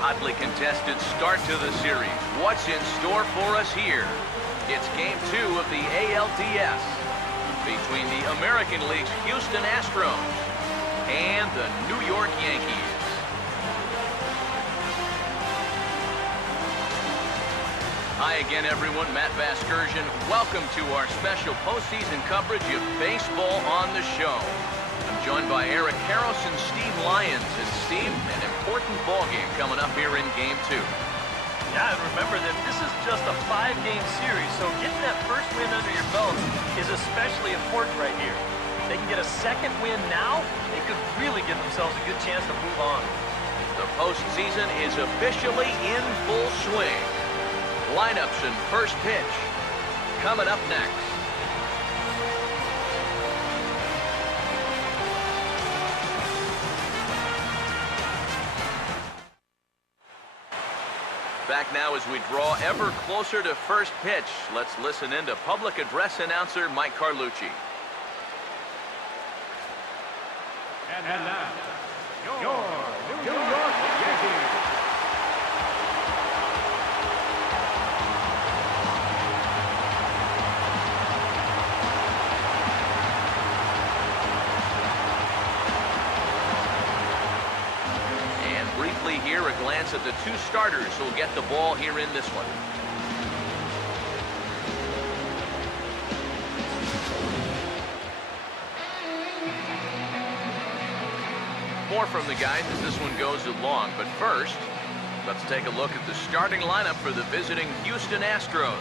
hotly contested start to the series. What's in store for us here? It's Game 2 of the ALDS between the American League's Houston Astros and the New York Yankees. Hi again, everyone. Matt Vasgersian. Welcome to our special postseason coverage of baseball on the show. I'm joined by Eric Karros and Steve Lyons. And Steve, an important ball game coming up here in Game 2. Yeah, and remember that this is just a 5-game series, so getting that first win under your belt is especially important right here. If they can get a second win now, they could really give themselves a good chance to move on. The postseason is officially in full swing. Lineups and first pitch coming up next. Back now as we draw ever closer to first pitch. Let's listen in to public address announcer Mike Carlucci. And now, your New York Yankees. Briefly here, a glance at the two starters who'll get the ball here in this one. More from the guys as this one goes along, but first, let's take a look at the starting lineup for the visiting Houston Astros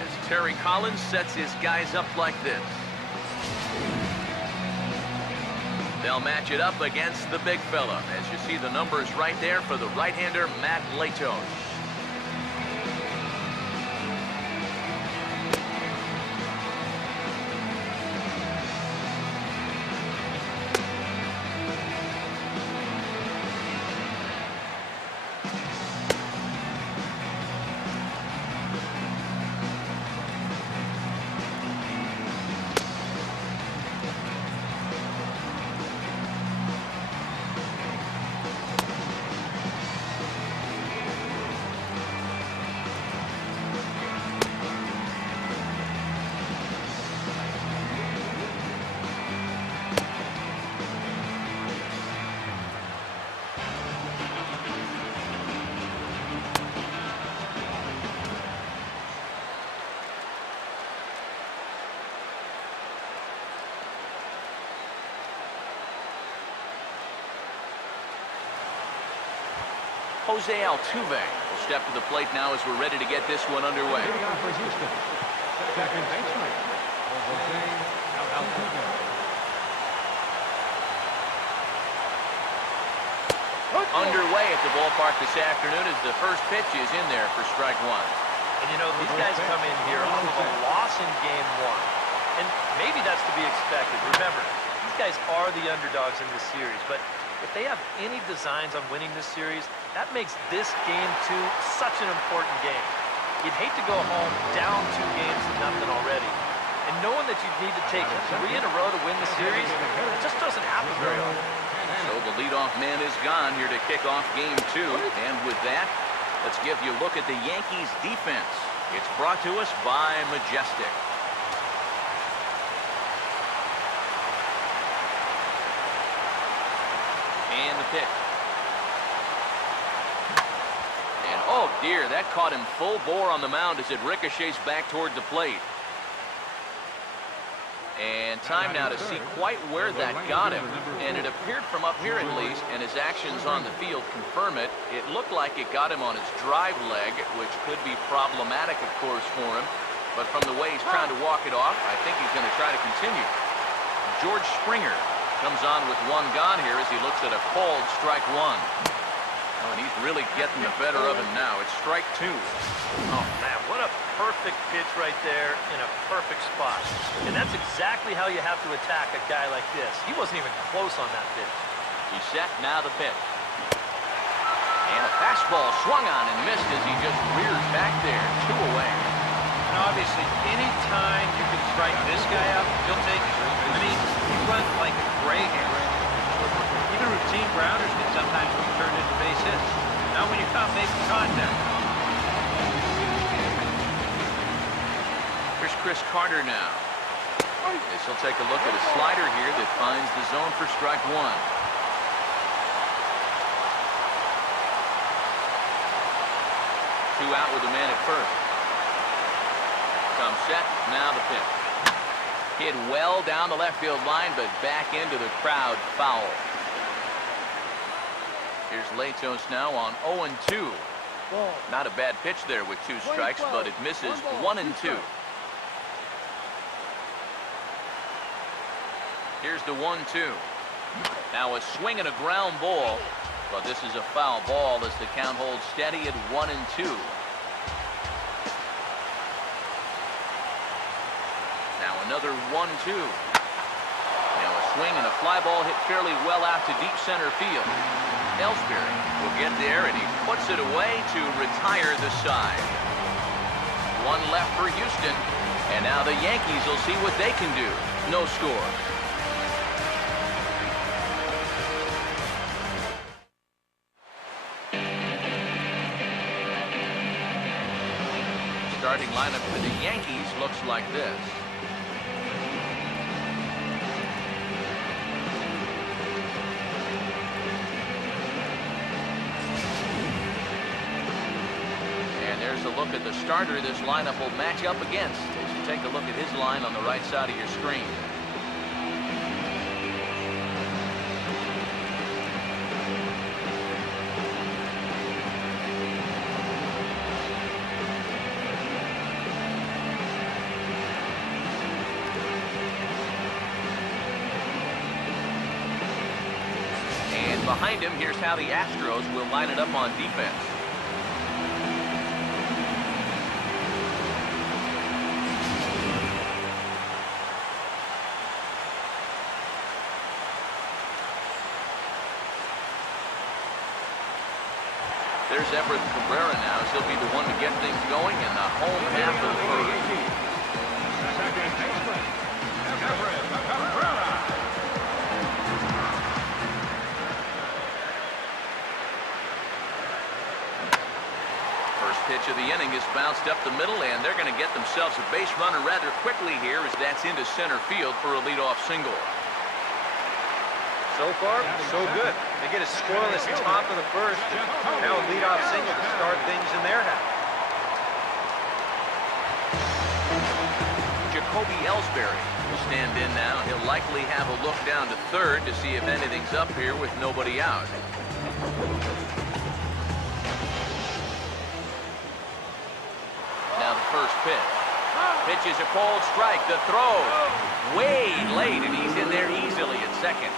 as Terry Collins sets his guys up like this. They'll match it up against the big fella, as you see the numbers right there for the right-hander Matt Latos. Jose Altuve will step to the plate now as we're ready to get this one underway. For Houston, second baseman, Jose Altuve. Underway at the ballpark this afternoon as the first pitch is in there for strike one. And you know, these guys come in here off of a loss in Game 1. And maybe that's to be expected. Remember, these guys are the underdogs in this series, but if they have any designs on winning this series, that makes this Game 2 such an important game. You'd hate to go home down 2 games to nothing already. And knowing that you need to take 3 in a row to win the series, it just doesn't happen very often. So the leadoff man is gone here to kick off Game 2. And with that, let's give you a look at the Yankees defense. It's brought to us by Majestic. And the pitch. And oh dear, that caught him full bore on the mound as it ricochets back toward the plate. And time now to see quite where that got him. And it appeared from up here at least, and his actions on the field confirm it. It looked like it got him on his drive leg, which could be problematic, of course, for him. But from the way he's trying to walk it off, I think he's going to try to continue. George Springer comes on with one gone here as he looks at a called strike one. Oh, and he's really getting the better of him now. It's strike 2. Oh, man, what a perfect pitch right there in a perfect spot. And that's exactly how you have to attack a guy like this. He wasn't even close on that pitch. He's set, now the pitch. And a fastball swung on and missed as he just reared back there. 2 away. And obviously, any time you can strike this guy out, he'll take it. I mean, he runs like a gray hair. Even routine grounders can sometimes be turned into base hits. Not when you're caught making contact. Here's Chris Carter now. This will take a look at a slider here that finds the zone for strike one. Two out with a man at first. Come set, now the pitch. Hit well down the left field line, but back into the crowd, foul. Here's Latos now on 0-2. Not a bad pitch there with two strikes, but it misses 1-2. Here's the 1-2. Now a swing and a ground ball, but this is a foul ball as the count holds steady at 1-2. Now another 1-2. Now a swing and a fly ball hit fairly well out to deep center field. Ellsbury will get there, and he puts it away to retire the side. One left for Houston, and now the Yankees will see what they can do. No score. Starting lineup for the Yankees looks like this. And there's a look at the starter this lineup will match up against as you take a look at his line on the right side of your screen. Behind him, here's how the Astros will line it up on defense. There's Everett Cabrera now, as he'll be the one to get things going in the home half of the first. Second baseman, Everett Cabrera. Pitch of the inning is bounced up the middle, and they're going to get themselves a base runner rather quickly here as that's into center field for a leadoff single. So far, so good. They get a scoreless top of the first, and now a leadoff single to start things in their half. Jacoby Ellsbury will stand in now. He'll likely have a look down to third to see if anything's up here with nobody out. First pitch. Pitch is a cold strike. The throw way late, and he's in there easily at second.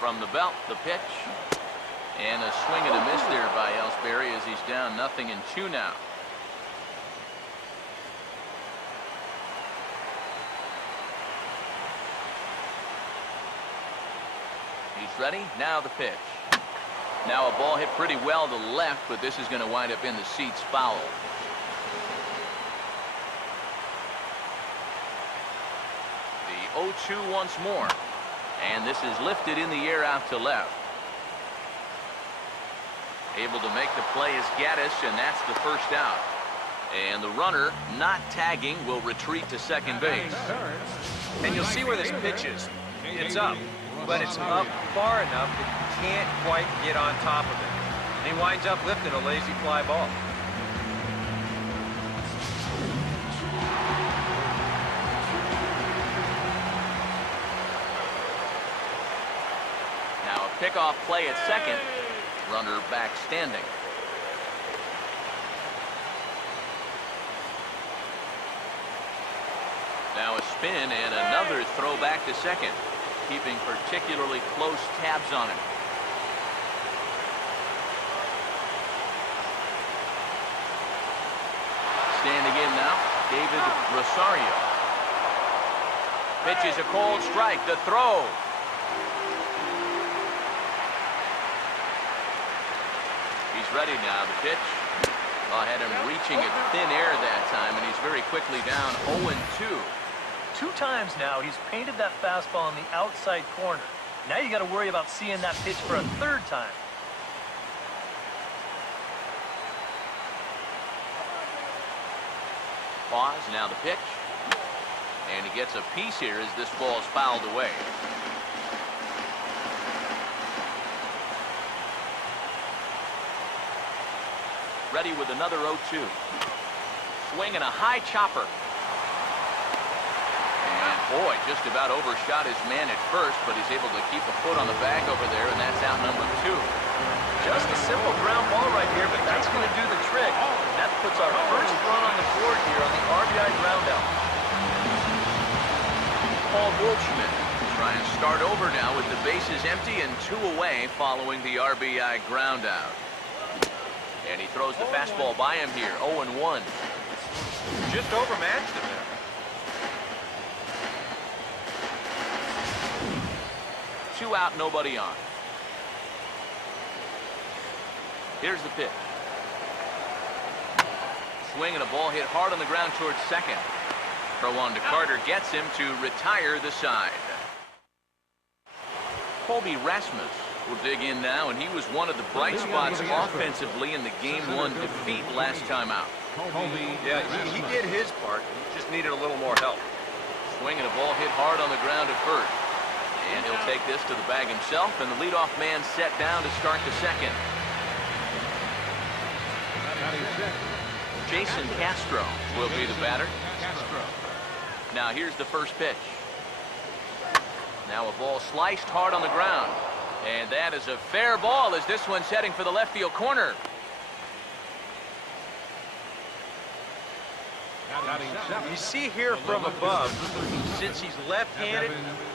From the belt, the pitch. And a swing and a miss there by Ellsbury as he's down 0-2 now. He's ready. Now the pitch. Now a ball hit pretty well to the left, but this is going to wind up in the seats foul. The 0-2 once more. And this is lifted in the air out to left. Able to make the play is Gaddis, and that's the first out. And the runner, not tagging, will retreat to second base. And you'll see where this pitch is. It's up, but it's up far enough that you can't quite get on top of it. And he winds up lifting a lazy fly ball. Now a pickoff play at second. Runner back standing. Now a spin and another throw back to second, keeping particularly close tabs on him. Standing in now, David Rosario. Pitch is a cold strike. The throw. Ready now, the pitch. Oh, had him reaching at thin air that time, and he's very quickly down 0-2. 2 times now he's painted that fastball on the outside corner. Now you got to worry about seeing that pitch for a 3rd time. Pause, now the pitch. And he gets a piece here as this ball is fouled away. Ready with another 0-2. Swing and a high chopper. And boy, just about overshot his man at first, but he's able to keep a foot on the bag over there, and that's out number 2. Just a simple ground ball right here, but that's going to do the trick. And that puts our first run on the board here on the RBI ground out. Paul Goldschmidt try and start over now with the bases empty and 2 away following the RBI ground out. And he throws the fastball by him here, 0-1. Just overmatched him there. Two out, nobody on. Here's the pitch. Swing and a ball hit hard on the ground towards second. Throw on to Carter gets him to retire the side. Colby Rasmus will dig in now, and he was one of the bright spots offensively in the Game 1 defeat last time out. Yeah, he did his part. He just needed a little more help. Swing and a ball hit hard on the ground at first. And he'll take this to the bag himself, and the leadoff man set down to start the second. Jason Castro will be the batter. Now here's the first pitch. Now a ball sliced hard on the ground. And that is a fair ball as this one's heading for the left field corner. You see here from above, since he's left-handed,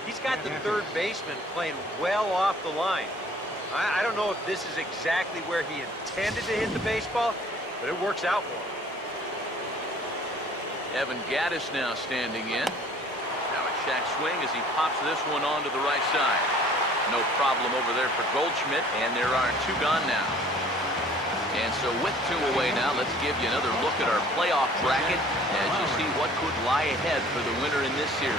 he's got the third baseman playing well off the line. I don't know if this is exactly where he intended to hit the baseball, but it works out for him. Evan Gaddis now standing in. Now a check swing as he pops this one onto the right side. No problem over there for Goldschmidt, and there are 2 gone now. And so with 2 away now, let's give you another look at our playoff bracket as you see what could lie ahead for the winner in this series.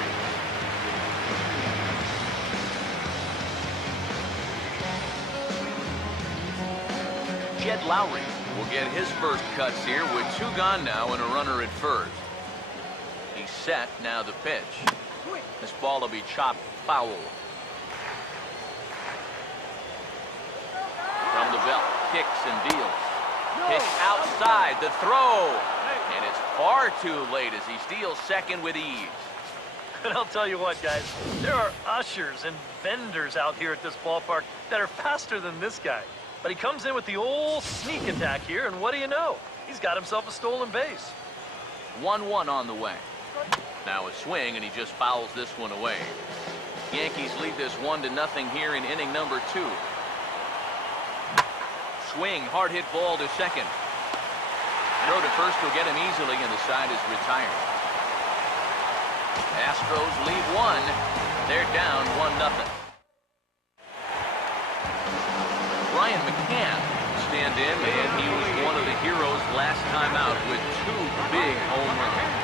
Jed Lowry will get his first cuts here with 2 gone now and a runner at first. He's set, now the pitch. This ball will be chopped foul. From the belt, kicks and deals. Pitch outside, the throw. And it's far too late as he steals second with ease. And I'll tell you what, guys, there are ushers and vendors out here at this ballpark that are faster than this guy. But he comes in with the old sneak attack here, and what do you know? He's got himself a stolen base. 1-1 on the way. Now a swing, and he just fouls this one away. Yankees lead this 1-0 here in inning number 2. Swing, hard hit ball to second. Throw to first will get him easily, and the side is retired. Astros lead 1. They're down 1-0. Brian McCann stand in, and he was one of the heroes last time out with 2 big home runs.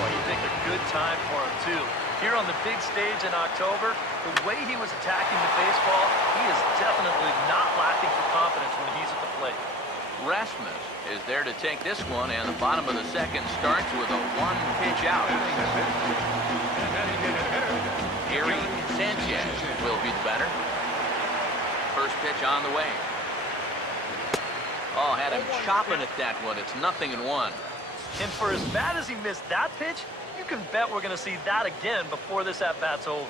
Well, you think a good time for him, too. Here on the big stage in October, the way he was attacking the baseball, he is definitely not lacking for confidence when he's at the plate. Rasmus is there to take this one, and the bottom of the second starts with a 1-pitch out. Gary Sanchez will be the batter. First pitch on the way. Oh, had him chopping at that one. It's 0-1. And for as bad as he missed that pitch, you can bet we're going to see that again before this at-bat's over.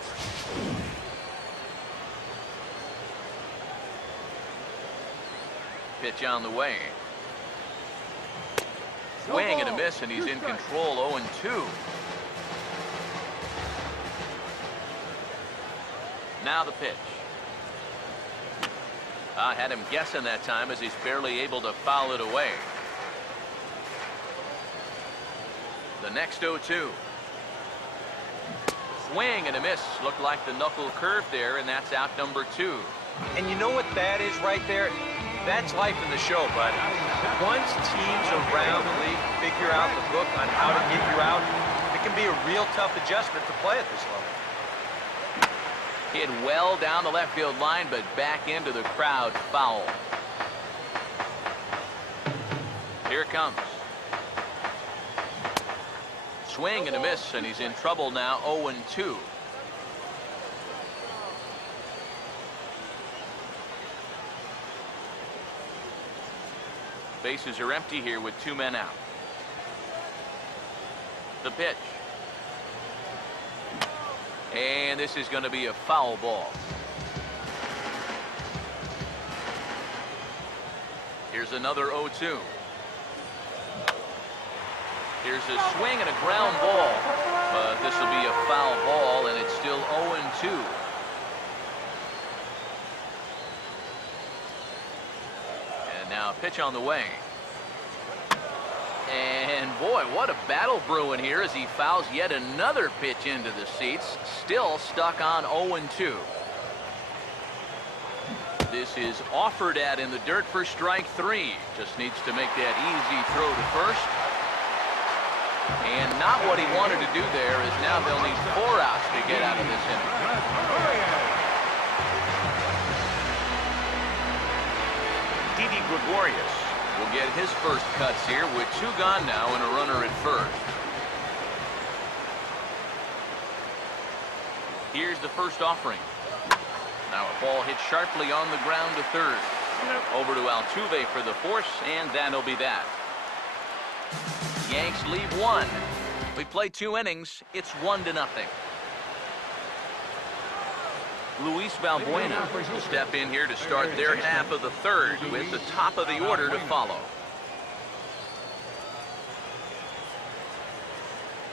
Pitch on the way. Swing and a miss, and he's in control, 0-2. Now the pitch. Had him guessing that time as he's barely able to foul it away. The next 0-2. Swing and a miss. Looked like the knuckle curve there, and that's out number 2. And you know what that is right there? That's life in the show, bud. Once teams around the league figure out the book on how to get you out, it can be a real tough adjustment to play at this level. Hit well down the left field line, but back into the crowd, foul. Here it comes. Swing and a miss, and he's in trouble now, 0-2. Bases are empty here with 2 men out. The pitch. And this is going to be a foul ball. Here's another 0-2. Here's a swing and a ground ball. But this will be a foul ball, and it's still 0-2. And now a pitch on the way. And boy, what a battle brewing here as he fouls yet another pitch into the seats. Still stuck on 0-2. This is offered at in the dirt for strike 3. Just needs to make that easy throw to first. And not what he wanted to do there, as now they'll need 4 outs to get out of this inning. Didi Gregorius will get his first cuts here with 2 gone now and a runner at first. Here's the first offering. Now a ball hit sharply on the ground to third. Over to Altuve for the force, and that'll be that. Yanks leave 1. We play 2 innings. It's 1-0. Luis Valbuena will step in here to start their half of the third with the top of the order to follow.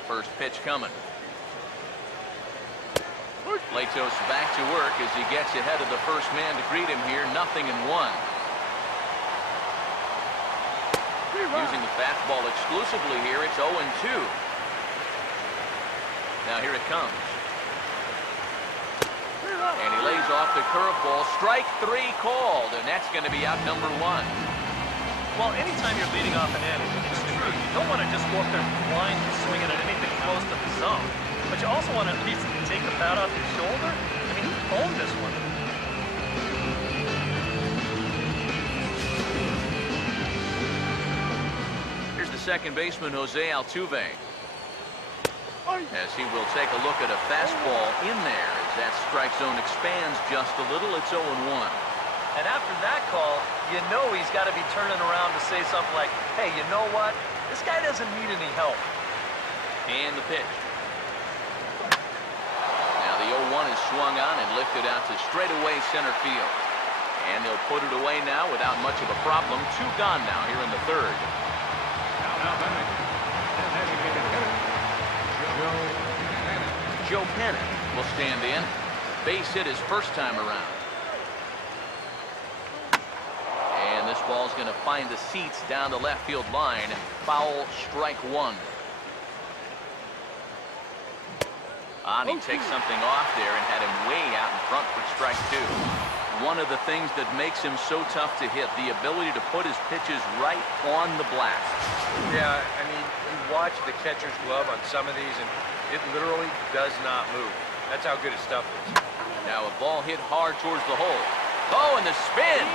First pitch coming. Latos back to work as he gets ahead of the first man to greet him here. 0-1. Using the fastball exclusively here, it's 0-2. Now here it comes. And he lays off the curveball. Strike 3 called, and that's going to be out number 1. Well, anytime you're leading off an inning, it's true. You don't want to just go up there blind swinging at anything close to the zone. But you also want to at least take the bat off your shoulder. I mean, he owned this one. Second baseman Jose Altuve, as he will take a look at a fastball in there as that strike zone expands just a little. It's 0-1. And after that call, you know he's got to be turning around to say something like, hey, you know what, this guy doesn't need any help. And the pitch. Now the 0-1 is swung on and lifted out to straightaway center field, and they'll put it away now without much of a problem. 2 gone now here in the third. Joe Pennant will stand in. Base hit his first time around. And this ball's going to find the seats down the left field line. Foul, strike 1. He takes something off there and had him way out in front for strike 2. One of the things that makes him so tough to hit, the ability to put his pitches right on the blast. Yeah, I mean, you watch the catcher's glove on some of these, and it literally does not move. That's how good his stuff is. Now a ball hit hard towards the hole. Oh, and the spin!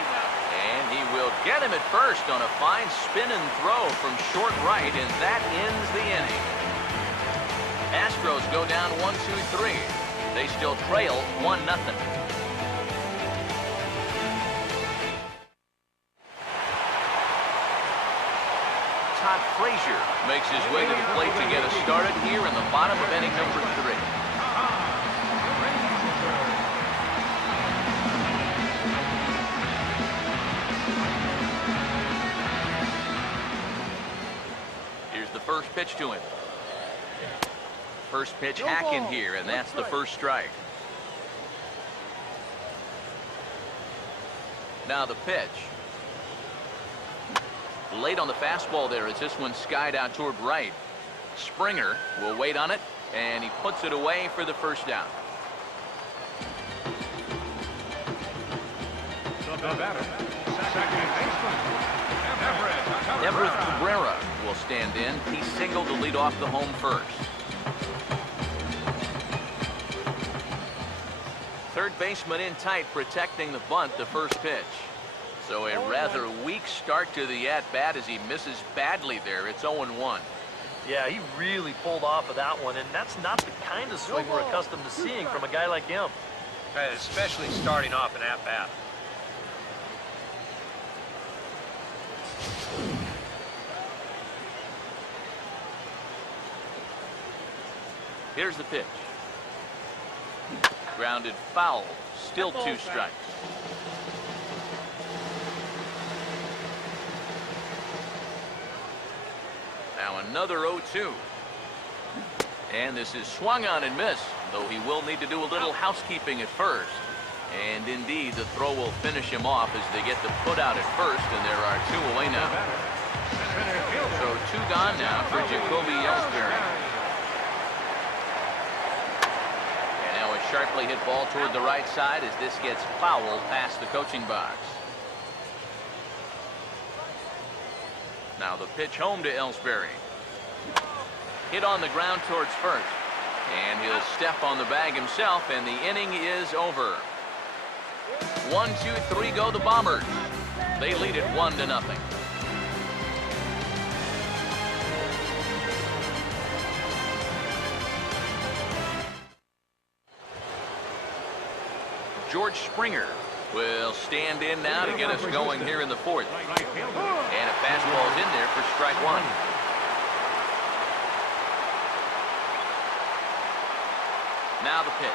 And he will get him at first on a fine spin and throw from short right, and that ends the inning. Astros go down 1-2-3. They still trail 1-0. Todd Frazier makes his way to the plate to get us started here in the bottom of inning number 3. Here's the first pitch to him. First pitch hacking here, and that's the first strike. Now the pitch. Late on the fastball there as this one skied out toward right. Springer will wait on it, and he puts it away for the first down. The batter, Everett Cabrera will stand in. He singled to lead off the home first. Third baseman in tight, protecting the bunt, the first pitch. So a rather weak start to the at-bat as he misses badly there. It's 0-1. Yeah, he really pulled off of that one, and that's not the kind of swing we're accustomed to seeing from a guy like him. Especially starting off an at-bat. Here's the pitch. Grounded foul. Still 2 strikes. Now another 0-2. And this is swung on and missed, though he will need to do a little housekeeping at first. And indeed, the throw will finish him off as they get the put out at first, and there are 2 away now. So 2 gone now for Jacoby Ellsbury. And now a sharply hit ball toward the right side as this gets fouled past the coaching box. Now the pitch home to Ellsbury. Hit on the ground towards first. And he'll step on the bag himself, and the inning is over. 1, 2, 3 go the Bombers. They lead it 1-0. George Springer will stand in now to get us going here in the 4th. And a fastball's in there for strike 1. Now the pitch.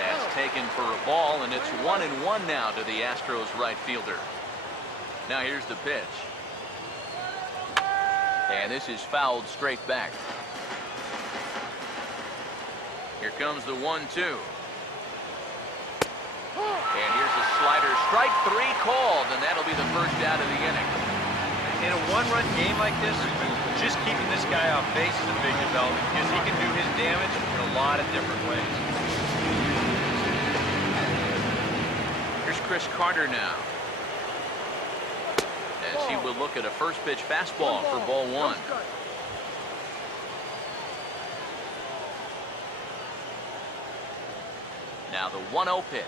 That's taken for a ball, and it's 1-1 now to the Astros right fielder. Now here's the pitch. And this is fouled straight back. Here comes the 1-2. And here's a slider. Strike 3 called, and that'll be the first out of the inning. In a 1-run game like this, just keeping this guy off base is a big development because he can do his damage in a lot of different ways. Here's Chris Carter now, as he will look at a first pitch fastball for ball 1. Now the 1-0 pitch.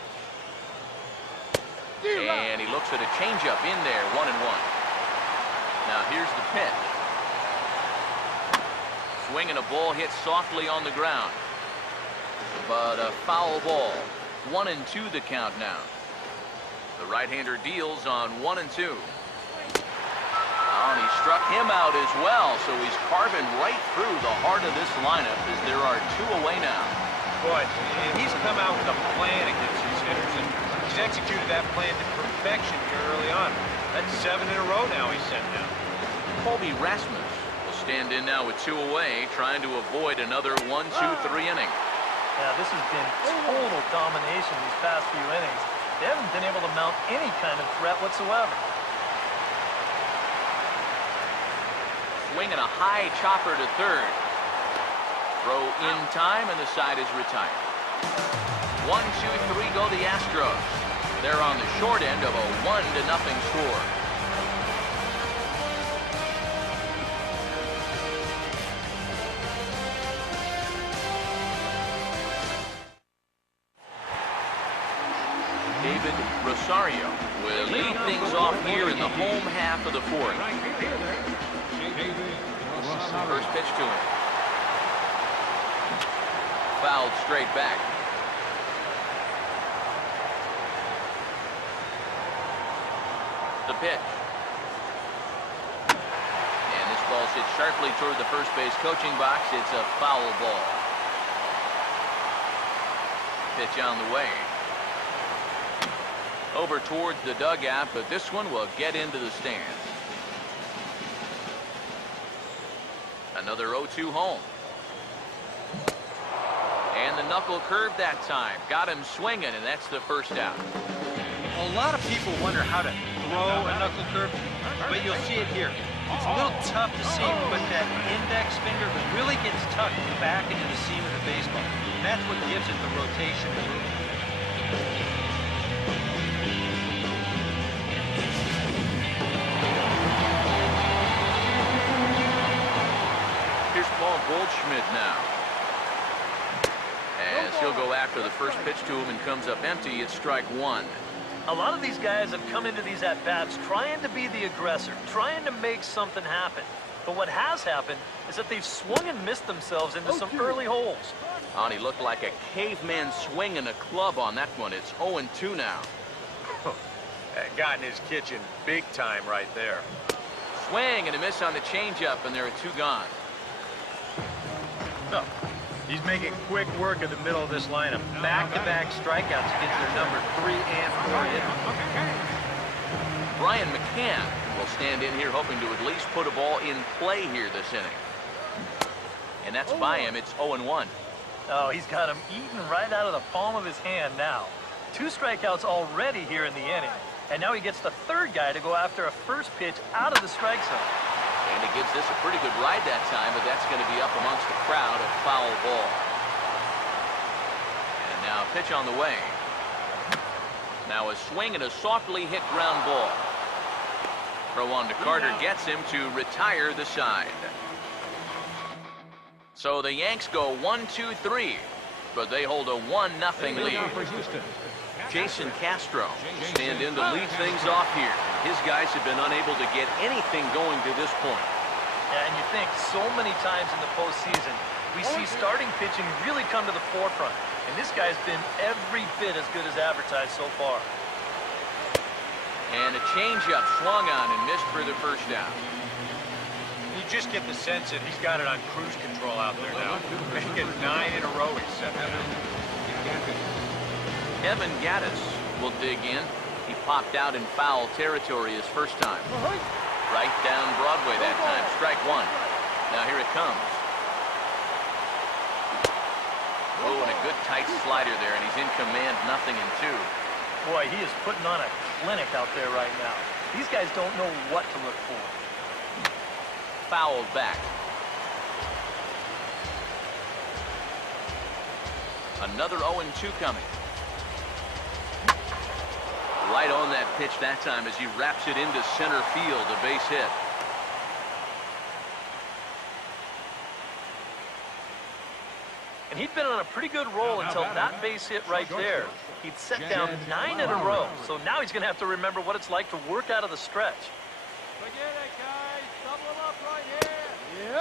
And he looks at a changeup in there, 1-1. Now here's the pitch. Swing and a ball hit softly on the ground. But a foul ball. 1-2 the count now. The right-hander deals on 1-2. And he struck him out as well, so he's carving right through the heart of this lineup as there are 2 away now. Boy, he's come out with a plan against these hitters, and he's executed that plan to perfection here early on. That's 7 in a row now he's sent down. Colby Rasmus will stand in now with 2 away, trying to avoid another 1-2-3 inning. Yeah, this has been total domination these past few innings. They haven't been able to mount any kind of threat whatsoever. Swinging a high chopper to third. Throw in time, and the side is retired. 1, 2, 3 go the Astros. They're on the short end of a 1-0 score. David Rosario will lead things off here in the home half of the 4th. First pitch to him. Fouled straight back. The pitch. And this ball's hit sharply toward the first base coaching box. It's a foul ball. Pitch on the way. Over towards the dugout, but this one will get into the stands. Another 0-2 home. And the knuckle curve that time. Got him swinging, and that's the first out. A lot of people wonder how to throw a knuckle curve, but you'll see it here. It's a little tough to see, but that index finger really gets tucked back into the seam of the baseball. And that's what gives it the rotation and movement. Goldschmidt now. As he'll go after the first pitch to him and comes up empty, it's strike one. A lot of these guys have come into these at-bats trying to be the aggressor, trying to make something happen. But what has happened is that they've swung and missed themselves into some early holes. And he looked like a caveman swinging a club on that one. It's 0-2 now. That got in his kitchen big time right there. Swing and a miss on the changeup, and there are two gone. No. He's making quick work of the middle of this lineup. Back-to-back strikeouts against their number 3 and 4 hitters. Brian McCann will stand in here hoping to at least put a ball in play here this inning. And that's by him. It's 0-1. Oh, he's got him eaten right out of the palm of his hand now. 2 strikeouts already here in the inning. And now he gets the third guy to go after a first pitch out of the strike zone. And he gives this a pretty good ride that time, but that's going to be up amongst the crowd, a foul ball. And now a pitch on the way. Now a swing and a softly hit ground ball. Throw on to Carter gets him to retire the side. So the Yanks go 1-2-3, but they hold a 1-0 lead. Jason Castro will stand in to lead things off here. His guys have been unable to get anything going to this point. Yeah, and you think so many times in the postseason, we see starting pitching really come to the forefront. And this guy's been every bit as good as advertised so far. And a changeup swung on and missed for the first down. You just get the sense that he's got it on cruise control out there now. Making 9 in a row he's set down. Evan Gattis will dig in. He popped out in foul territory his first time. Right down Broadway that time. Strike one. Now here it comes. Oh, and a good tight slider there, and he's in command, 0-2. Boy, he is putting on a clinic out there right now. These guys don't know what to look for. Fouled back. Another 0-2 coming. Right on that pitch that time as he wraps it into center field, a base hit. And he'd been on a pretty good roll until that base hit right there. He'd set down 9 in a row, so now he's going to have to remember what it's like to work out of the stretch.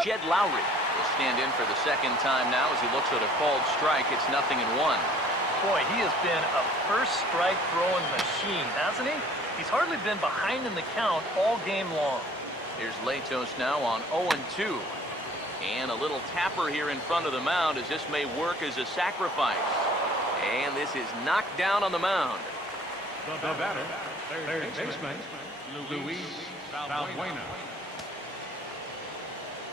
Jed Lowry will stand in for the second time now as he looks at a called strike. It's 0-1. Boy, he has been a first strike throwing machine, hasn't he? He's hardly been behind in the count all game long. Here's Latos now on 0-2. And a little tapper here in front of the mound as this may work as a sacrifice. And this is knocked down on the mound. The batter, third baseman, Luis Valbuena.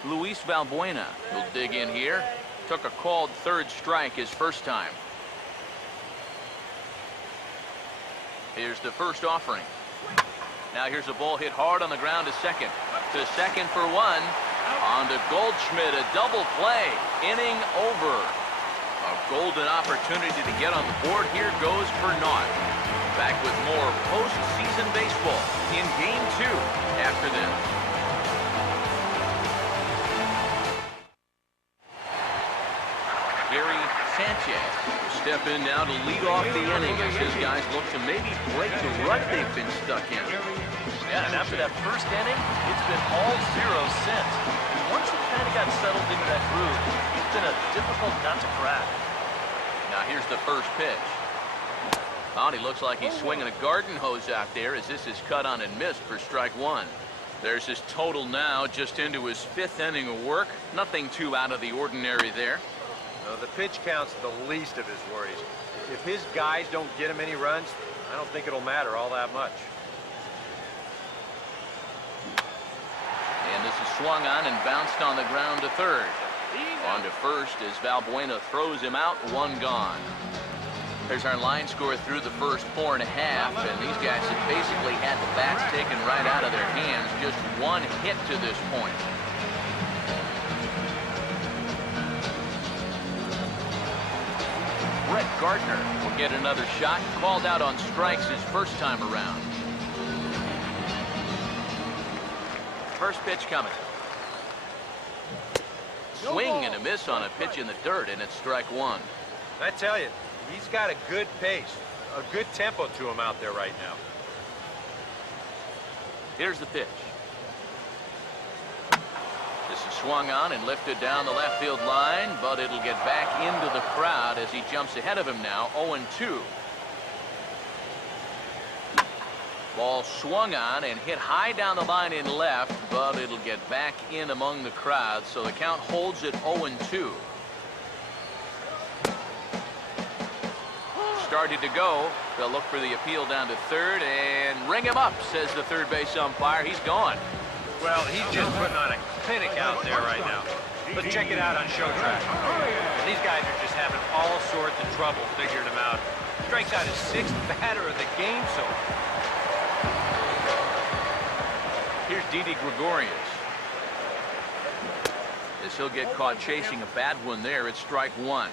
Luis Valbuena will dig in here. Took a called third strike his first time. Here's the first offering. Now here's a ball hit hard on the ground to second. To second for one. On to Goldschmidt, a double play. Inning over. A golden opportunity to get on the board. Here goes for naught. Back with more postseason baseball in Game 2 after this. Gary Sanchez will step in now to lead off the inning as his guys look to maybe break the rut they've been stuck in. Yeah, and after that first inning, it's been all zeros since. And once he kind of got settled into that groove, it's been a difficult nut to crack. Now here's the first pitch. Oh, he looks like he's swinging a garden hose out there as this is cut on and missed for strike one. There's his total now, just into his 5th inning of work. Nothing too out of the ordinary there. The pitch count's the least of his worries. If his guys don't get him any runs, I don't think it'll matter all that much. And this is swung on and bounced on the ground to third. On to first as Valbuena throws him out, 1 gone. There's our line score through the first 4.5, and these guys have basically had the bats taken right out of their hands. Just 1 hit to this point. Brett Gardner will get another shot, called out on strikes his first time around. First pitch coming. Swing and And a miss on a pitch in the dirt, and it's strike one. I tell you, he's got a good pace, a good tempo to him out there right now. Here's the pitch. This is swung on and lifted down the left field line, but it'll get back into the crowd as he jumps ahead of him now, 0-2. Ball swung on and hit high down the line in left, but it'll get back in among the crowd, so the count holds at 0-2. Started to go. They'll look for the appeal down to third and ring him up, says the third base umpire. He's gone. Well, he's just putting on a clinic out there right now. Let's check it out on show track. These guys are just having all sorts of trouble figuring him out. Strikes out his 6th batter of the game so far. Here's Didi Gregorius. As he'll get caught chasing a bad one there, it's strike one.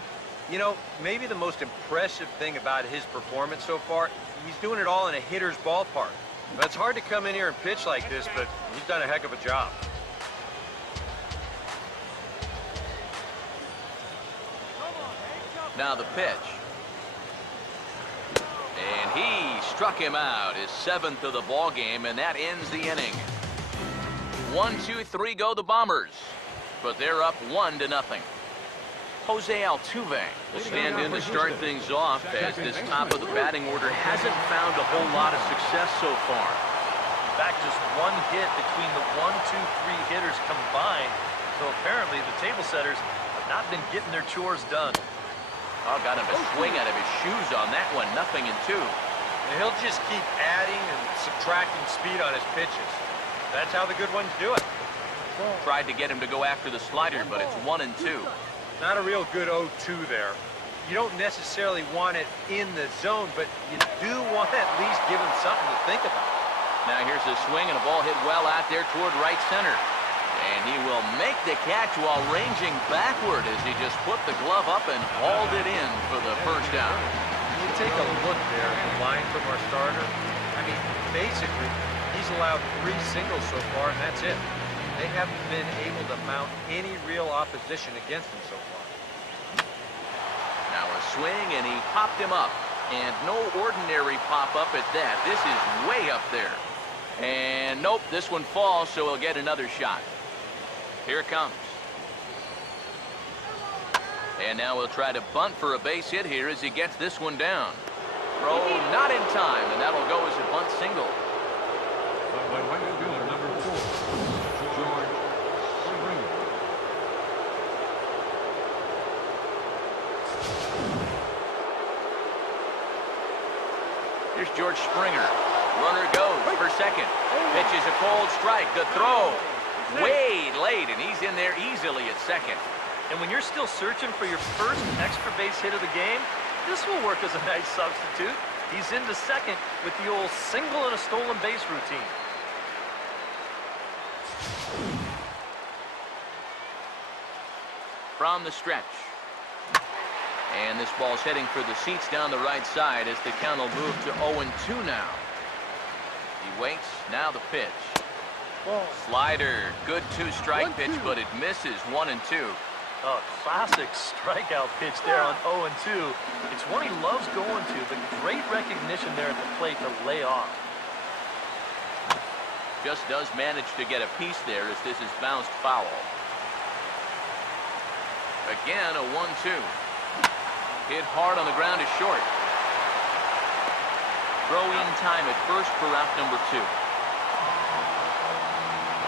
You know, maybe the most impressive thing about his performance so far, he's doing it all in a hitter's ballpark. But it's hard to come in here and pitch like this, but he's done a heck of a job. Now the pitch. And he struck him out, his 7th of the ball game, and that ends the inning. 1, 2, 3 go the Bombers, but they're up 1-0. Jose Altuve will stand in to start things off as this top of the batting order hasn't found a whole lot of success so far. In fact, just one hit between the 1, 2, 3 hitters combined, so apparently the table setters have not been getting their chores done. Oh, got him a swing out of his shoes on that one, 0-2. And he'll just keep adding and subtracting speed on his pitches. That's how the good ones do it. Tried to get him to go after the slider, but it's 1-2. Not a real good 0-2 there. You don't necessarily want it in the zone, but you do want to at least give him something to think about. Now here's a swing and a ball hit well out there toward right center. And he will make the catch while ranging backward as he just put the glove up and hauled it in for the first out. You take a look there at the line from our starter. I mean, basically, he's allowed 3 singles so far, and that's it. They haven't been able to mount any real opposition against him so far. Now a swing, and he popped him up. And no ordinary pop-up at that. This is way up there. And nope, this one falls, so he'll get another shot. Here it comes. And now he'll try to bunt for a base hit here as he gets this one down. Throw not in time, and that'll go as a bunt single. Number 4, George Springer. Here's George Springer. Runner goes for second. Pitches a cold strike. The throw way late, and he's in there easily at second. And when you're still searching for your first extra base hit of the game, this will work as a nice substitute. He's into second with the old single and a stolen base routine. From the stretch. And this ball's heading for the seats down the right side as the count will move to 0-2 now. He waits. Now the pitch. Slider. Good 2-strike pitch, but it misses. 1-2. A classic strikeout pitch there on 0-2. It's one he loves going to, but great recognition there at the plate to lay off. Just does manage to get a piece there as this is bounced foul. Again, a 1-2. Hit hard on the ground is short. Throw in time at first for out number 2. Well,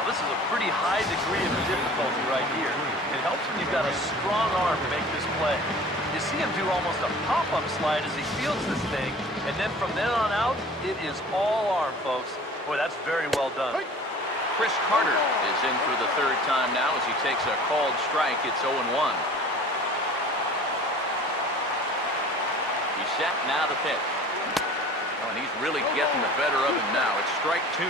this is a pretty high degree of difficulty right here. It helps when you've got a strong arm to make this play. You see him do almost a pop-up slide as he fields this thing, and then from then on out, it is all arm, folks. Boy, that's very well done. Chris Carter is in for the 3rd time now as he takes a called strike. It's 0-1. He's set. Now the pitch. Oh, and he's really getting the better of him now. It's strike 2.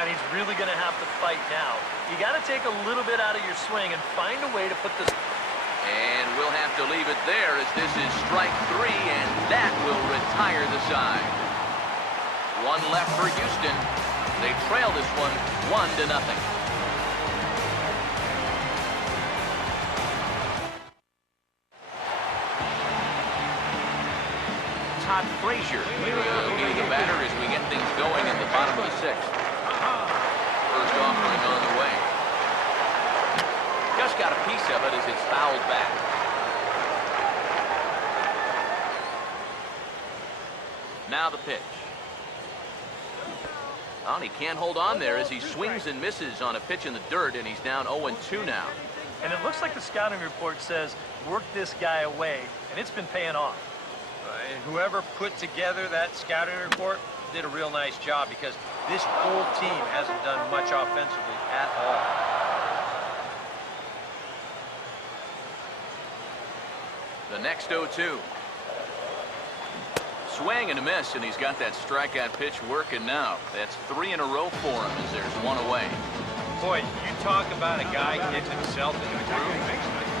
And he's really going to have to fight now. You got to take a little bit out of your swing and find a way to put this. And we'll have to leave it there as this is strike 3, and that will retire the side. One left for Houston. They trail this one 1-0. Todd Frazier leading the batter as we get things going in the bottom of the sixth. First offering on the way. Just got a piece of it as it's fouled back. Now the pitch. Oh, he can't hold on there as he swings and misses on a pitch in the dirt, and he's down 0-2 now. And it looks like the scouting report says, work this guy away, and it's been paying off. And whoever put together that scouting report did a real nice job, because this whole team hasn't done much offensively at all. The next 0-2. Swing and a miss, and he's got that strikeout pitch working now. That's 3 in a row for him as there's one away. Boy, you talk about a guy getting himself in the groove.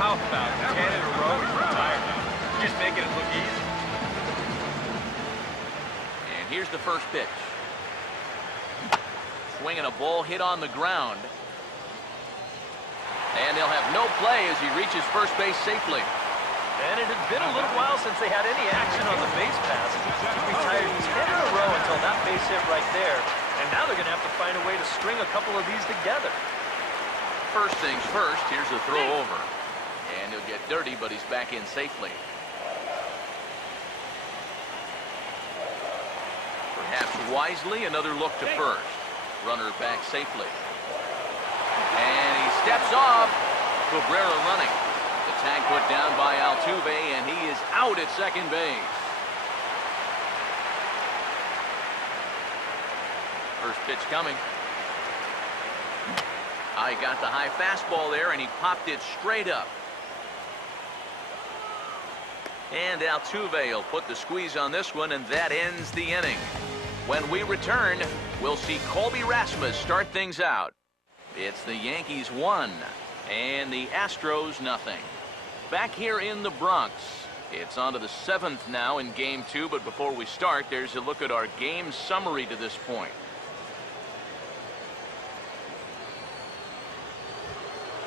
How about 10 in a row and retired? Just making it look easy. And here's the first pitch. Swinging a ball hit on the ground. And they'll have no play as he reaches first base safely. And it had been a little while since they had any action on the base pass. He retired 10 in a row until that base hit right there. And now they're going to have to find a way to string a couple of these together. First things first, here's a throw over. And he'll get dirty, but he's back in safely. Perhaps wisely, another look to first. Runner back safely. And he steps off. Cabrera running. The tag put down by Altuve, and he is out at second base. First pitch coming. I got the high fastball there, and he popped it straight up. And Altuve will put the squeeze on this one, and that ends the inning. When we return, we'll see Colby Rasmus start things out. It's the Yankees 1 and the Astros 0. Back here in the Bronx, it's on to the 7th now in Game 2, but before we start, there's a look at our game summary to this point.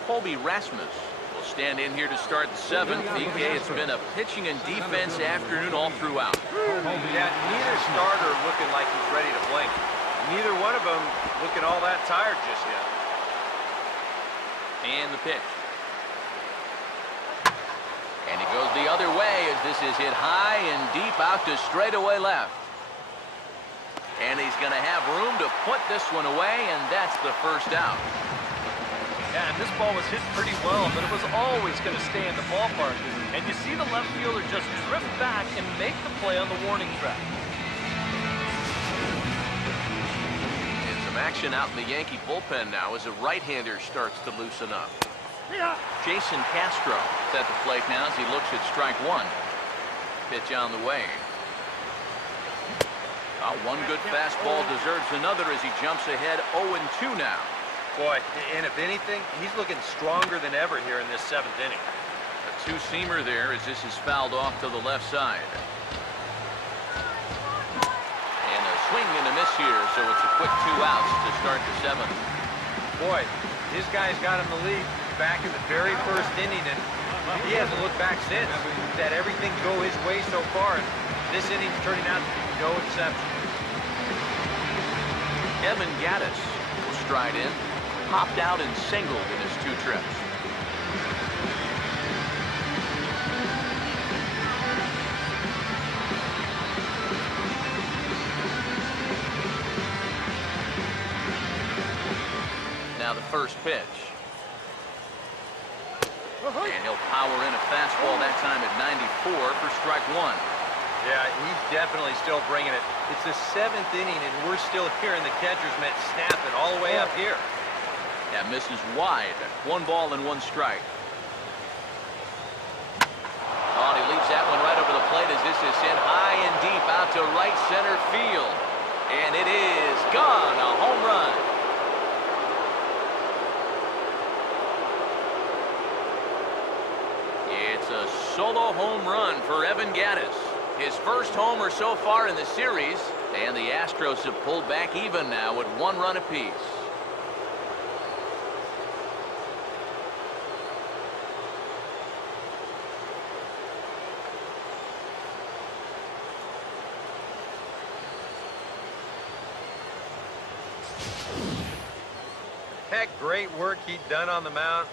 Colby Rasmus will stand in here to start the 7th. DK, it's been a pitching and defense afternoon all throughout. Yeah, neither starter looking like he's ready to blink. Neither one of them looking all that tired just yet. And the pitch. And he goes the other way as this is hit high and deep out to straightaway left. And he's going to have room to put this one away, and that's the first out. Yeah, and this ball was hit pretty well, but it was always going to stay in the ballpark. And you see the left fielder just drift back and make the play on the warning track. And some action out in the Yankee bullpen now as a right-hander starts to loosen up. Jason Castro is at the plate now as he looks at strike one. Pitch on the way. One good fastball deserves another as he jumps ahead 0-2 now. Boy, and if anything, he's looking stronger than ever here in this 7th inning. A two-seamer there as this is fouled off to the left side. And a swing and a miss here, so it's a quick 2 outs to start the 7th. Boy, this guy's got him the lead back in the very first inning, and he hasn't looked back since. He's had everything go his way so far, and this inning's turning out to be no exception. Evan Gattis will stride in, popped out and singled in his 2 trips. Now the first pitch. And he'll power in a fastball that time at 94 for strike 1. Yeah, he's definitely still bringing it. It's the 7th inning, and we're still hearing the catcher's mitt snapping all the way up here. That misses wide. 1 ball and 1 strike. Oh, and he leaves that one right over the plate as this is sent high and deep out to right center field. And it is gone. A home run. It's a solo home run for Evan Gattis. His first homer so far in the series, and the Astros have pulled back even now at 1 run apiece. that great work he'd done on the mound,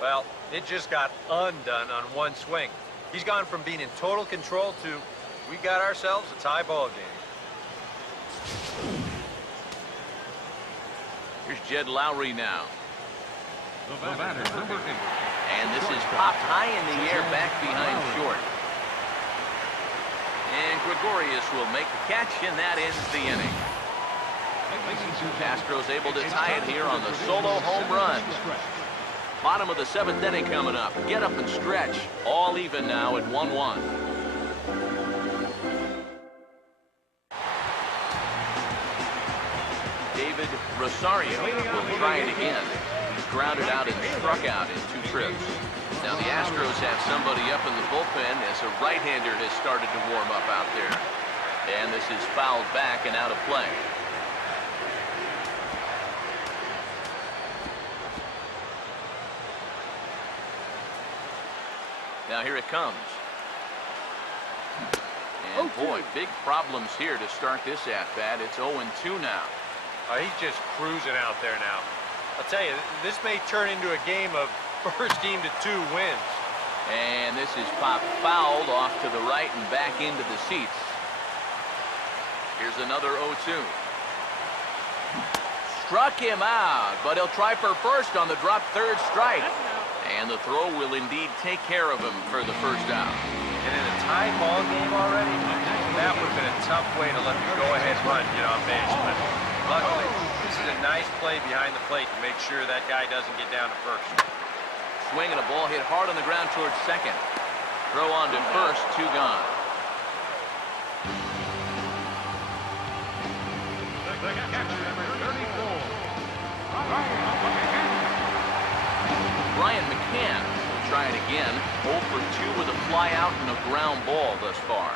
well, it just got undone on one swing. He's gone from being in total control to, we got ourselves a tie ball game. Here's Jed Lowry now. The batter, number 8. And this is popped high in the air back behind short. And Gregorius will make the catch, and that ends the inning. Astros able to tie it here on the solo home run. Bottom of the 7th inning coming up. Get up and stretch. All even now at 1-1. David Rosario will try it again. He's grounded out and struck out in 2 trips. Now the Astros have somebody up in the bullpen as a right-hander has started to warm up out there. And this is fouled back and out of play. Now here it comes. And boy, big problems here to start this at-bat. It's 0-2 now. He's just cruising out there now. I'll tell you, this may turn into a game of first team to 2 wins. And this is popped fouled off to the right and back into the seats. Here's another 0-2. Struck him out, but he'll try for first on the drop 3rd strike. And the throw will indeed take care of him for the first out. And in a tie ball game already, that would have been a tough way to let the go-ahead run get on base. But luckily, this is a nice play behind the plate to make sure that guy doesn't get down to first. Swing and a ball hit hard on the ground towards second. Throw on to first, 2 gone. Brian McCann will try it again. 0 for 2 with a fly out and a ground ball thus far.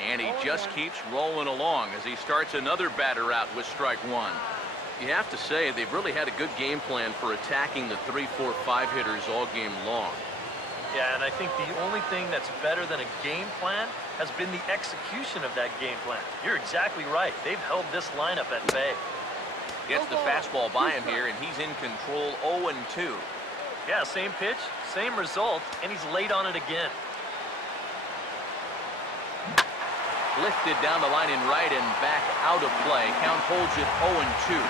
And he just keeps rolling along as he starts another batter out with strike 1. You have to say they've really had a good game plan for attacking the 3, 4, 5 hitters all game long. Yeah, and I think the only thing that's better than a game plan has been the execution of that game plan. You're exactly right. They've held this lineup at bay. Gets the fastball by him here, and he's in control 0-2. Yeah, same pitch, same result, and he's late on it again. Lifted down the line in right and back out of play. Count holds it 0-2.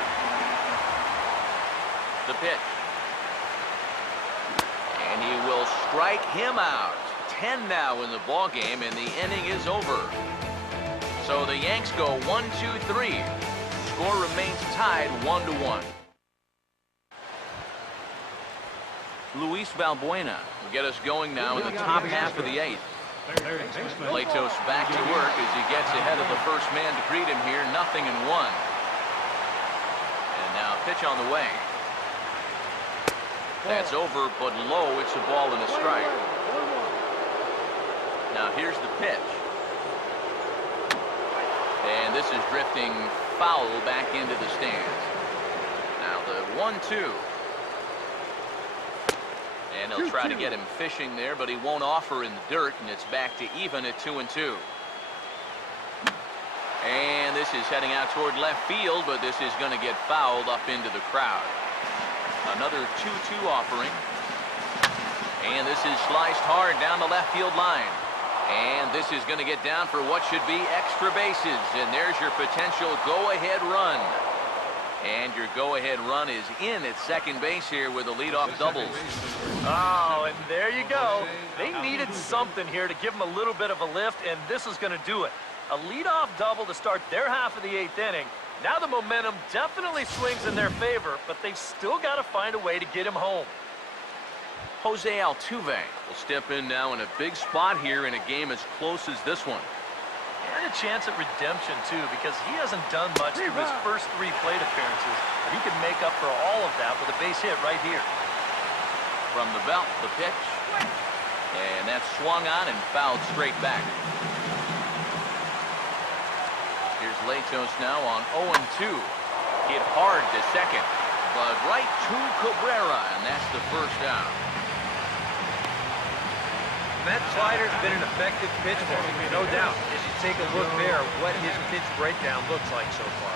The pitch. And he will strike him out. 10 now in the ball game, and the inning is over. So the Yanks go 1-2-3. Score remains tied 1-1. Luis Valbuena will get us going now in the top half of the 8th. Latos back to work as he gets ahead of the first man to greet him here. 0-1. And now pitch on the way. That's over, but low. It's a ball and a strike. Now here's the pitch. And this is drifting foul back into the stands. Now the 1-2. And he'll try to get him fishing there, but he won't offer in the dirt, and it's back to even at 2-2. And this is heading out toward left field, but this is going to get fouled up into the crowd. Another 2-2 offering. And this is sliced hard down the left field line. And this is going to get down for what should be extra bases. And there's your potential go-ahead run. And your go-ahead run is in at second base here with a leadoff double. Oh, and there you go. They needed something here to give them a little bit of a lift, and this is going to do it. A leadoff double to start their half of the 8th inning. Now the momentum definitely swings in their favor, but they've still got to find a way to get him home. Jose Altuve will step in now in a big spot here in a game as close as this one. And a chance at redemption, too, because he hasn't done much through his first 3 plate appearances, but he could make up for all of that with a base hit right here. From the belt, the pitch. And that's swung on and fouled straight back. Here's Latos now on 0-2. Hit hard to second, but right to Cabrera, and that's the first out. That slider's been an effective pitch for him, no doubt. As you take a look there, what his pitch breakdown looks like so far.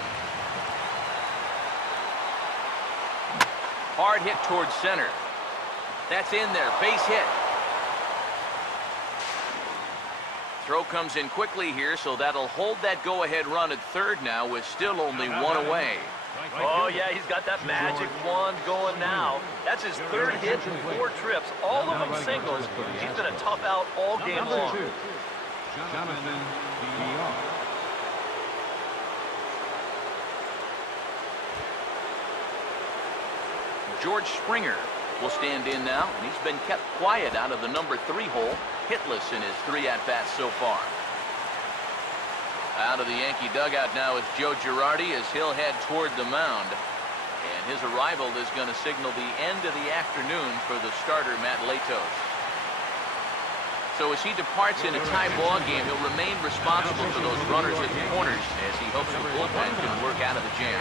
Hard hit towards center. That's in there. Base hit. Throw comes in quickly here, so that'll hold that go-ahead run at third now with still only one away. Oh, yeah, he's got that magic wand going now. That's his third hit in 4 trips, all of them singles. He's been a tough out all game long. Jonathan DR. George Springer will stand in now, and he's been kept quiet out of the number 3 hole, hitless in his 3 at-bats so far. Out of the Yankee dugout now is Joe Girardi as he'll head toward the mound. And his arrival is going to signal the end of the afternoon for the starter, Matt Latos. So as he departs in a tie ball game, he'll remain responsible for those runners at the corners as he hopes the bullpen can work out of the jam.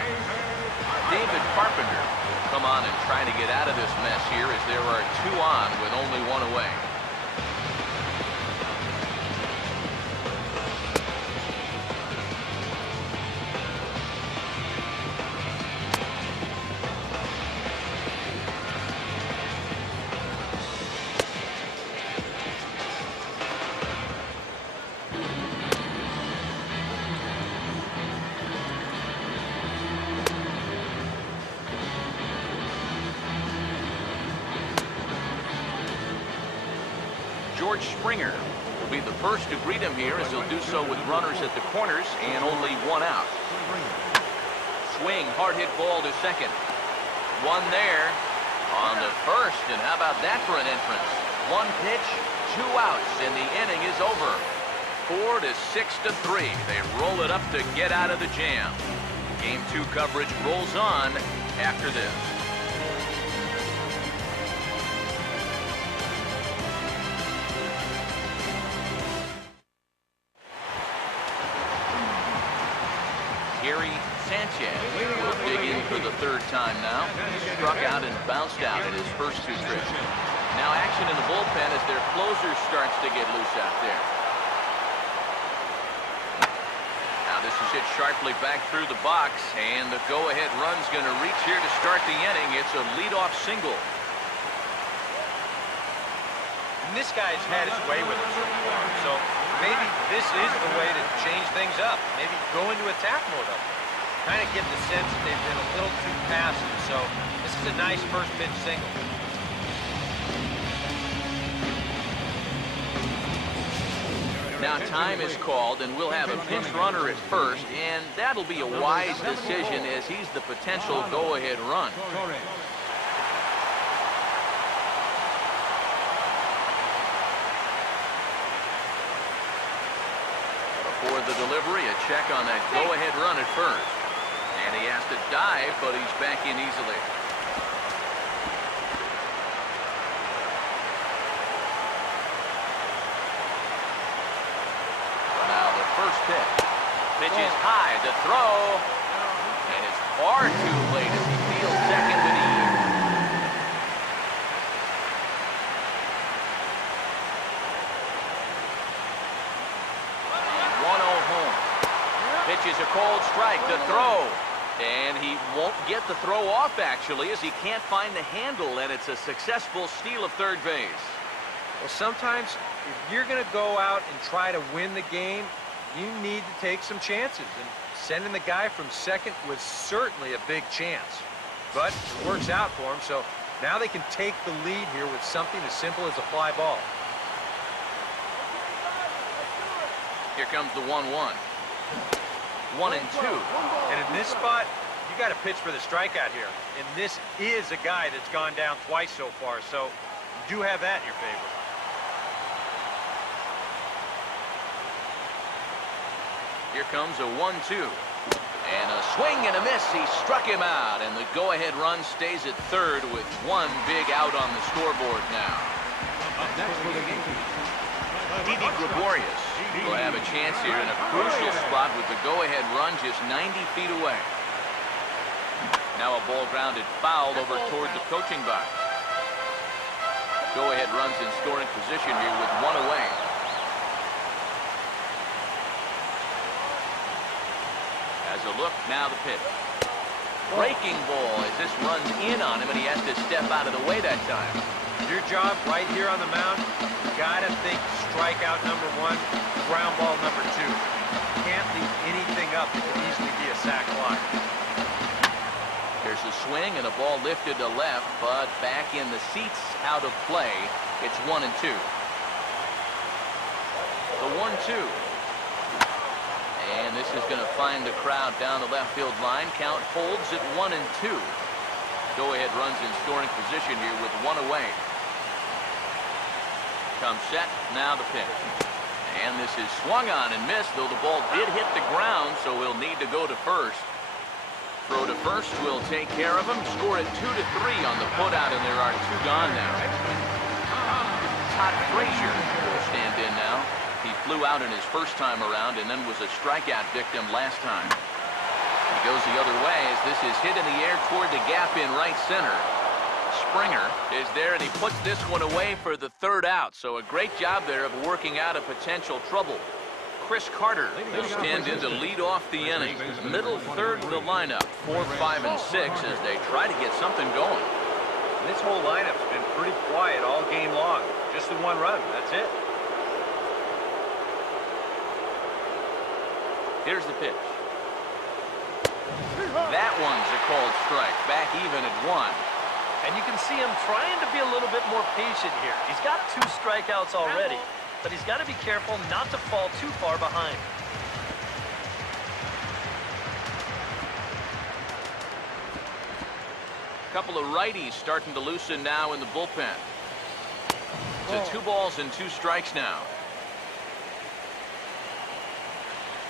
David Carpenter will come on and try to get out of this mess here as there are 2 on with only 1 away. George Springer will be the first to greet him here as he'll do so with runners at the corners and only 1 out. Swing, hard hit ball to second. 1 there on the first, and how about that for an entrance? 1 pitch, 2 outs, and the inning is over. 4 to 6 to 3. They roll it up to get out of the jam. Game 2 coverage rolls on after this. Gary Sanchez will dig in for the 3rd time now. Struck out and bounced out in his first 2 trips. Now action in the bullpen as their closer starts to get loose out there. Now this is hit sharply back through the box, and the go-ahead run's going to reach here to start the inning. It's a leadoff single. And this guy's had his way with him so far, so maybe this is the way to change things up. Maybe go into attack mode up. Kind of get the sense that they've been a little too passive, so this is a nice first pitch single. Now time is called, and we'll have a pinch runner at first, and that'll be a wise decision as he's the potential go-ahead run. For the delivery, a check on that go-ahead run at first. And he has to dive, but he's back in easily. Now the first pitch. Pitch is high to throw. And it's far too late as he fields second with ease. Pitches a cold strike to throw, and he won't get the throw off actually as he can't find the handle, and it's a successful steal of third base. Well, sometimes if you're going to go out and try to win the game, you need to take some chances, and sending the guy from second was certainly a big chance, but it works out for him, so now they can take the lead here with something as simple as a fly ball. Here comes the 1-1. 1 and 2. And in this spot, you got to pitch for the strikeout here. And this is a guy that's gone down twice so far, so you do have that in your favor. Here comes a 1-2. And a swing and a miss. He struck him out, and the go-ahead run stays at third with 1 big out on the scoreboard now. Up next for the Yankees. Didi Gregorius will have a chance here in a crucial spot with the go-ahead run just 90 feet away. Now a ball grounded foul over toward the coaching box. Go-ahead runs in scoring position here with 1 away. As a look, now the pitch. Breaking ball as this runs in on him, and he has to step out of the way that time. Your job right here on the mound, you gotta think strikeout number 1, ground ball number 2. Can't leave anything up that could easily be a sac fly. There's a swing and a ball lifted to left, but back in the seats, out of play. It's 1-2. The 1-2. And this is going to find the crowd down the left field line. Count holds at 1-2. Go-ahead runs in scoring position here with 1 away. Comes set, now the pitch. And this is swung on and missed, though the ball did hit the ground, so he'll need to go to first. Throw to first will take care of him. Score it 2-3 on the putout, and there are 2 gone now. Todd Frazier will stand in now. He flew out in his first time around and then was a strikeout victim last time. He goes the other way as this is hit in the air toward the gap in right center. Springer is there, and he puts this one away for the 3rd out. So a great job there of working out of potential trouble. Chris Carter will stand in to lead off the inning. Middle 3rd of the lineup, 4, 5, and 6 as they try to get something going. And this whole lineup's been pretty quiet all game long. Just the 1 run, that's it. Here's the pitch. That one's a called strike. Back even at 1. And you can see him trying to be a little bit more patient here. He's got 2 strikeouts already, but he's got to be careful not to fall too far behind. A couple of righties starting to loosen now in the bullpen. So 2 balls and 2 strikes now.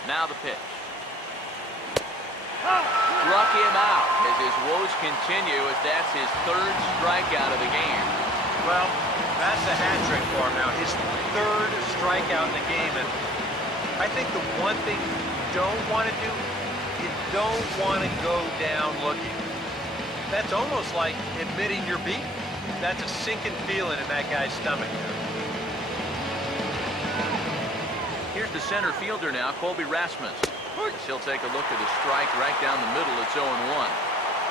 Now the pitch. Struck him out as his woes continue, as that's his 3rd strikeout of the game. Well, that's a hat trick for him now. His 3rd strikeout in the game. And I think the one thing you don't want to do, you don't want to go down looking. That's almost like admitting you're beaten. That's a sinking feeling in that guy's stomach. Here's the center fielder now, Colby Rasmus. He'll take a look at a strike right down the middle. It's 0-1.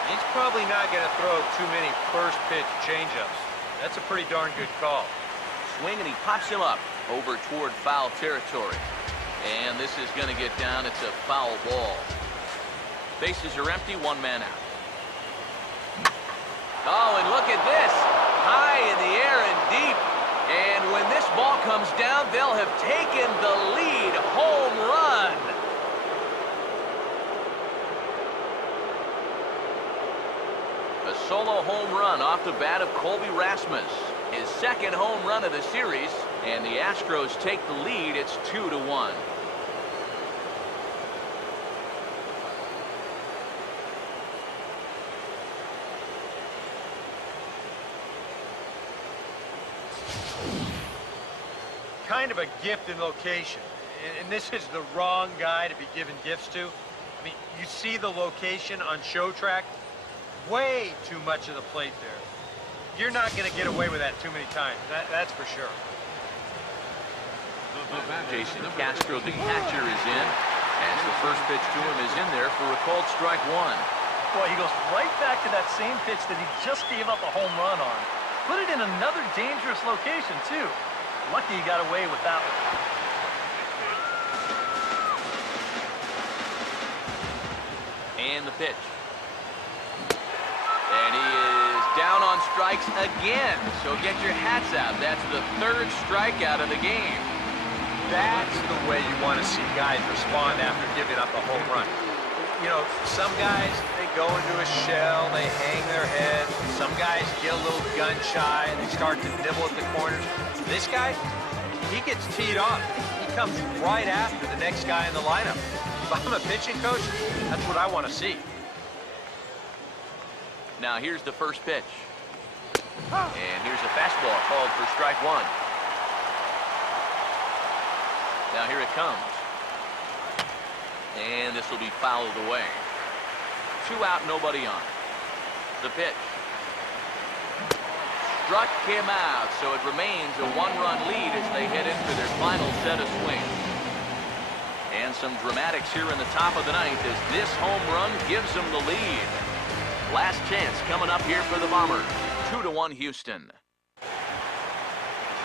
He's probably not going to throw too many first pitch changeups. That's a pretty darn good call. Swing, and he pops him up over toward foul territory. And this is going to get down. It's a foul ball. Bases are empty, 1 man out. Oh, and look at this. High in the air and deep. And when this ball comes down, they'll have taken the lead. Home run. A solo home run off the bat of Colby Rasmus. His 2nd home run of the series. And the Astros take the lead. It's 2-1. Kind of a gift in location, and this is the wrong guy to be giving gifts to. I mean, you see the location on show track, way too much of the plate there. You're not going to get away with that too many times, that's for sure. Jason Castro, the catcher, is in, as the first pitch to him is in there for a called strike 1. Boy, he goes right back to that same pitch that he just gave up a home run on. Put it in another dangerous location, too. Lucky he got away with that one. And the pitch. And he is down on strikes again. So get your hats out. That's the 3rd strikeout of the game. That's the way you want to see guys respond after giving up a home run. You know, some guys, they go into a shell, they hang their head. Some guys get a little gun shy, they start to nibble at the corners. This guy, he gets teed off. He comes right after the next guy in the lineup. If I'm a pitching coach, that's what I want to see. Now here's the first pitch. And here's a fastball called for strike 1. Now here it comes. And this will be fouled away. 2 out, nobody on. The pitch. Struck him out, so it remains a 1-run lead as they head into their final set of swings. And some dramatics here in the top of the 9th as this home run gives them the lead. Last chance coming up here for the Bombers. 2-1 Houston.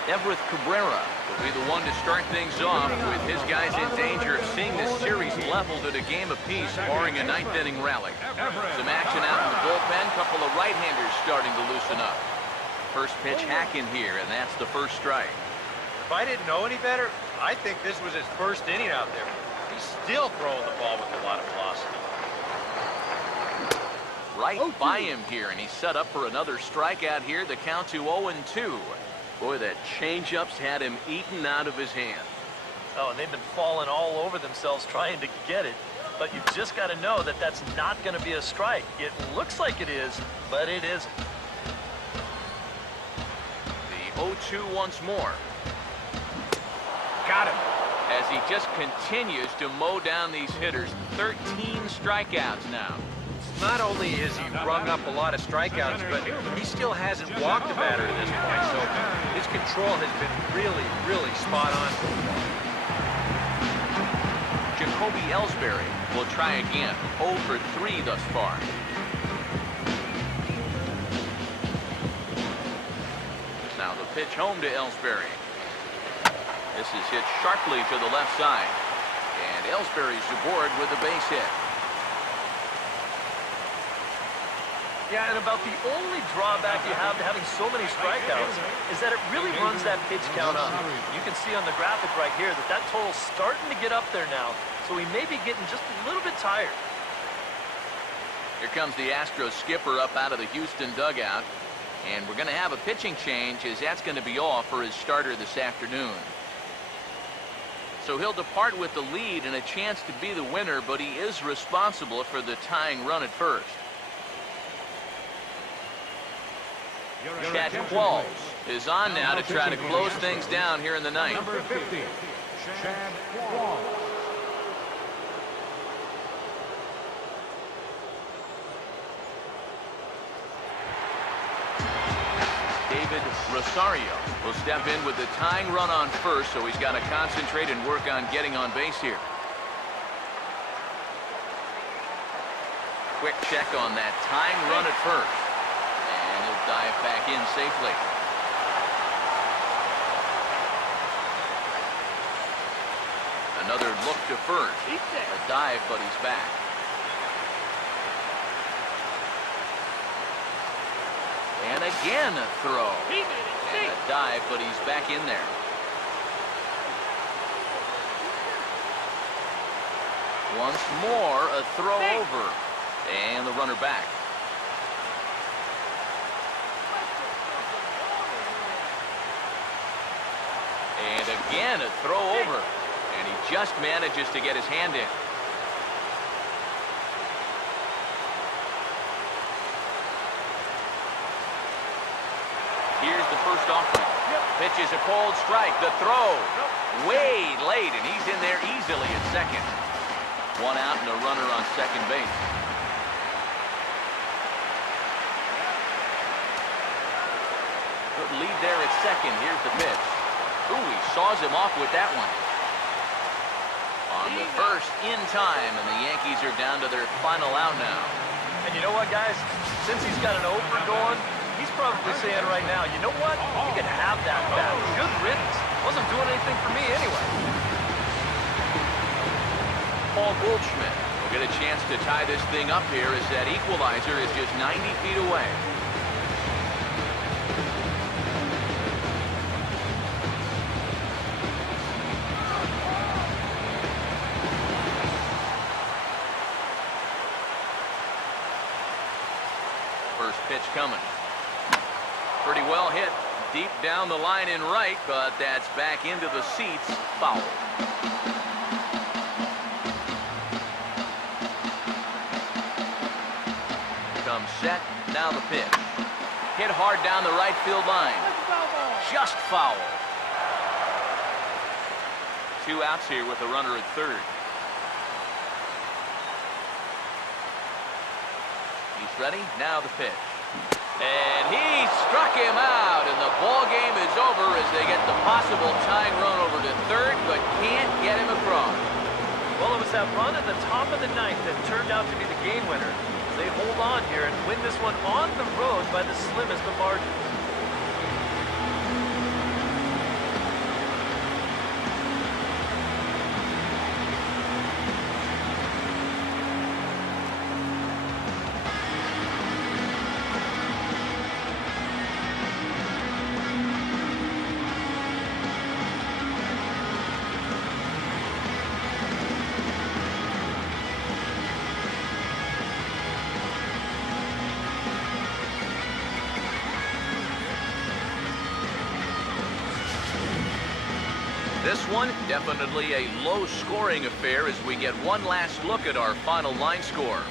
Everett Cabrera will be the one to start things off with his guys in danger of seeing this series leveled at a game apiece, barring a ninth-inning rally. Some action out in the bullpen, couple of right-handers starting to loosen up. First pitch hack in here, and that's the first strike. If I didn't know any better, I think this was his first inning out there. He's still throwing the ball with a lot of velocity. Right by him here, and he's set up for another strikeout here. The count to 0-2. Boy, that changeup's had him eaten out of his hand. Oh, and they've been falling all over themselves trying to get it. But you've just got to know that that's not going to be a strike. It looks like it is, but it isn't. The 0-2 once more. Got him. As he just continues to mow down these hitters. 13 strikeouts now. Not only has he rung up a lot of strikeouts, but he still hasn't walked a batter at this point, so his control has been really, really spot on. Jacoby Ellsbury will try again. 0 for 3 thus far. Now the pitch home to Ellsbury. This is hit sharply to the left side. And Ellsbury's aboard with a base hit. Yeah, and about the only drawback you have to having so many strikeouts is that it really runs that pitch count up. You can see on the graphic right here that that total's starting to get up there now, so he may be getting just a little bit tired. Here comes the Astros skipper up out of the Houston dugout, and we're going to have a pitching change, as that's going to be all for his starter this afternoon. So he'll depart with the lead and a chance to be the winner, but he is responsible for the tying run at first. Chad Qualls is on now to try to close things down here in the ninth. Number 50, Chad Qualls. David Rosario will step in with the tying run on first, so he's got to concentrate and work on getting on base here. Quick check on that tying run at first. Dive back in safely. Another look to first. A dive, but he's back. And again a throw. And a dive, but he's back in there. Once more, a throw over. And the runner back. And again, a throw over. And he just manages to get his hand in. Here's the first offering. Pitch is a cold strike. The throw. Way late, and he's in there easily at second. One out and a runner on second base. Good lead there at second. Here's the pitch. Ooh, he saws him off with that one. On the first in time, and the Yankees are down to their final out now. And you know what, guys? Since he's got an over going, he's probably saying right now, you know what? You can have that bat. Good riddance. Wasn't doing anything for me anyway. Paul Goldschmidt will get a chance to tie this thing up here as that equalizer is just 90 feet away. First pitch coming. Pretty well hit deep down the line in right, but that's back into the seats. Foul. Comes set. Now the pitch. Hit hard down the right field line. Just foul. 2 outs here with a runner at third. He's ready. Now the pitch. And he struck him out, and the ball game is over as they get the possible tying run over to third, but can't get him across. Well, it was that run at the top of the ninth that turned out to be the game winner. They hold on here and win this one on the road by the slimmest of margins. This one, definitely a low-scoring affair as we get one last look at our final line score.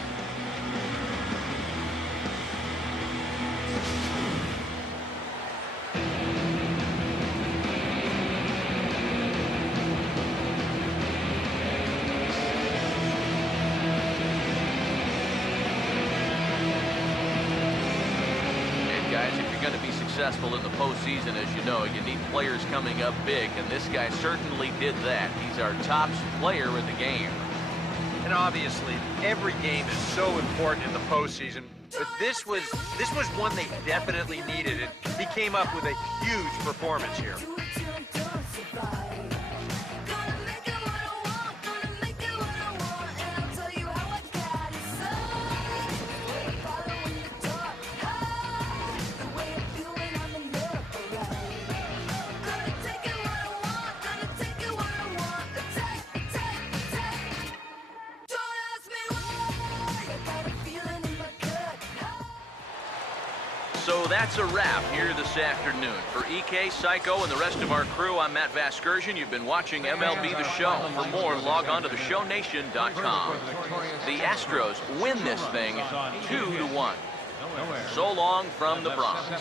Successful in the postseason, as you know, you need players coming up big, and this guy certainly did that. He's our top player in the game. And obviously, every game is so important in the postseason, but this was one they definitely needed, and he came up with a huge performance here. So that's a wrap here this afternoon. For EK, Psycho, and the rest of our crew, I'm Matt Vasgersian. You've been watching MLB The Show. For more, log on to theshownation.com. The Astros win this thing 2-1. So long from the Bronx. The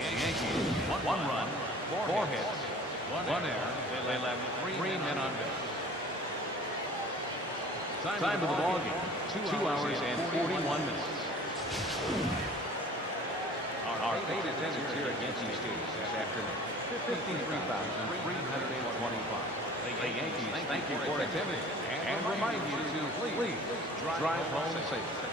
Yankees, one run, four hits, one error. They left three men on base. Time of the ball game, 2 hours and 41 minutes. Our paid attendance here at Yankee Stadium this afternoon, 53,325. The Yankees thank you for attending and remind you to please drive home safely.